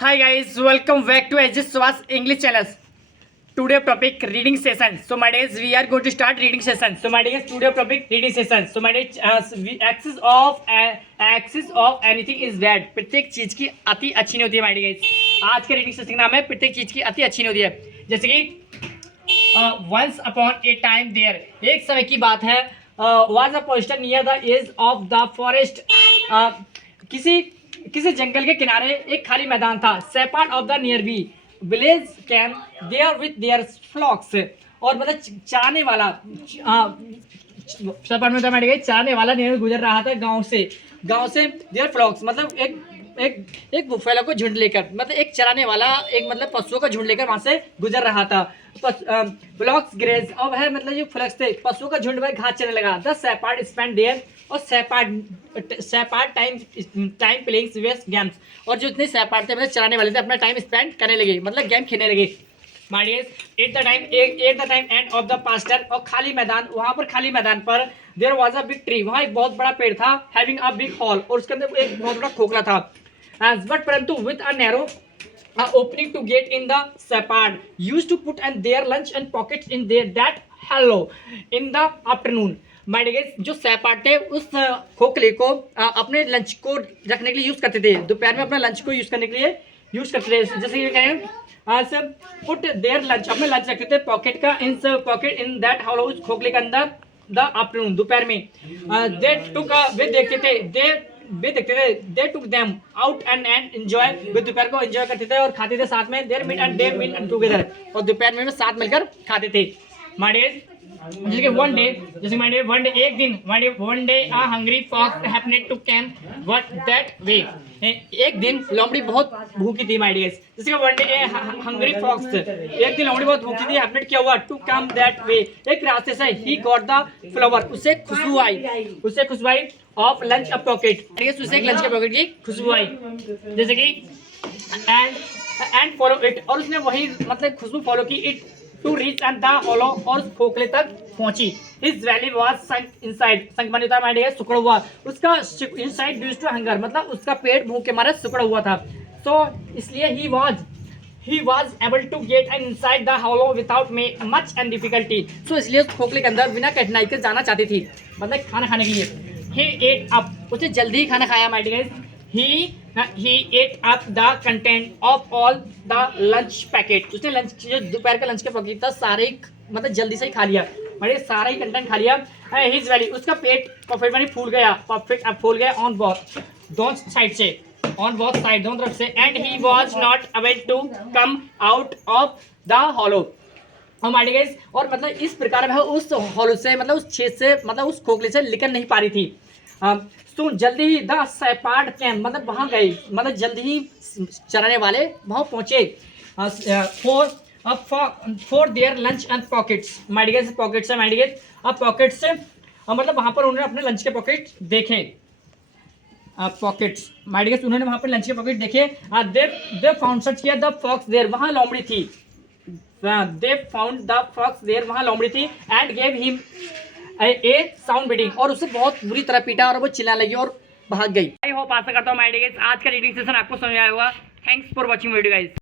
Hi guys, welcome back to Ajit Swas English channel. Today topic reading session. So my days we are going to start reading session. So my days today topic reading session. So my days axis of anything is bad. प्रत्येक चीज की अति अच्छी नहीं होती है माइडी guys. आज के रीडिंग सेशन का नाम है प्रत्येक चीज की अति अच्छी नहीं होती है. जैसे कि once upon a time there, एक समय की बात है. was a poster near the edge of the forest. किसी जंगल के किनारे एक खाली मैदान था. Shepherds of the nearby village came there with their flocks. और मतलब चाहने वाला सेपार्ट में तो चाहने वाला नियर गुजर रहा था गांव से देयर फ्लॉक्स मतलब एक बुफेलो को झुंड लेकर, मतलब एक चराने वाला एक मतलब पशुओं का झुंड लेकर वहां से गुजर रहा था. फ्लॉक्स ग्रेज अब है मतलब जो फ्लक्स थे पशुओं का झुंड में घास चरने लगा. द सेपार्ट स्पेंड देयर और सेपार्ट टाइम प्लेइंग वेस्ट गेम्स. और जो इतने सेपार्ट थे मतलब चराने वाले थे अपना टाइम स्पेंड करने लगे, मतलब गेम खेलने लगे. At the time end of the pasture. और खाली मैदान, वहां पर खाली मैदान पर there was a big tree. वहां एक बहुत बड़ा पेड़ था. हैविंग अ बिग हॉल और उसके अंदर एक बहुत बड़ा खोखला था. बट परंतु with a narrow opening to get in the sapard used to put and their lunch and pockets in there that hello in the afternoon. My dear, जो सैपार्ड थे उस खोखले को अपने लंच को रखने के लिए यूज करते थे. दोपहर में अपना लंच को यूज करने के लिए यूज करते थे. जैसे ये कहें पुट देयर लंच, अपने लंच रखते थे पॉकेट का in pocket in that hollow, उस खोखले के अंदर. द आफ्टरनून दोपहर में दे टुक वे देखते थे they took them out and enjoy. वे दोपहर को एंजॉय करते थे और खाते थे साथ में. There meet and they meet together. और दोपहर में साथ मिलकर खाते थे. माय जैसे वन डे एक दिन one day a hungry fox happened to came what that way. एक दिन लोमड़ी बहुत भूखी थी माय डियर्स. जैसे वन डे हंग्री फॉक्स, एक दिन लोमड़ी बहुत भूखी थी. हैपेंड क्या हुआ टू कम दैट वे, एक रास्ते से ही गॉट द फ्लावर, उसे खुशबू आई ऑफ लंच अ पॉकेट. उसे एक लंच के पॉकेट की खुशबू आई. जैसे कि एंड फॉलो इट, और उसने वही मतलब खुशबू फॉलो की. It too reach and the hollow, और खोखले तक पहुंची. His belly was sunk inside. Sunk माने होता है सुकड़ा हुआ. उसका इनसाइड ड्यू टू हंगर, मतलब उसका पेट भूख के मारे सुकड़ा हुआ था. तो इसलिए he was able to get and inside the hollow without much and difficulty. So इसलिए खोखले के अंदर बिना कठिनाई के जाना चाहती थी, मतलब खाना खाने के लिए. ही एट अप, उसने जल्दी ही खाना खाया my dear. he ate up the content of all the lunch packet. उसने लंच जो दोपहर का लंच के पैकेट था सारे मतलब जल्दी से ही खा लिया, मतलब सारा ही कंटेंट खा लिया. हिज वैली, उसका पेट परफेक्ट मानी फूल गया ऑन दोनों साइड से, दोनों तरफ से. And he was not able to come out of the hollow. और मतलब इस प्रकार वह उस हॉलो से, मतलब उस छेद से, मतलब उस खोखले से निकल नहीं पा रही थी. तो जल्दी ही द सेपार्ड कैम, मतलब वहां गए, मतलब जल्दी ही चराने वाले वहां पहुंचे. For their lunch and pockets. माइडिगेट पॉकेट्स है माइडिगेट अब पॉकेट से, मतलब वहां पर उन्होंने अपने लंच के पॉकेट देखे. पॉकेट्स माइडिगेट उन्होंने वहां पर लंच के पॉकेट देखे. दे फाउंड सर्च किया द फॉक्स देयर, वहां लोमड़ी थी. They found the fox there, वहां लोमड़ी थी. And gave him a sound beating, और उसे बहुत बुरी तरह पीटा और वो चिल्लाने लगी और भाग गई. आई होप आशा करता हूँ माय डियर आज का रीडिंग सेशन आपको समझ आया होगा. Thanks for watching video guys.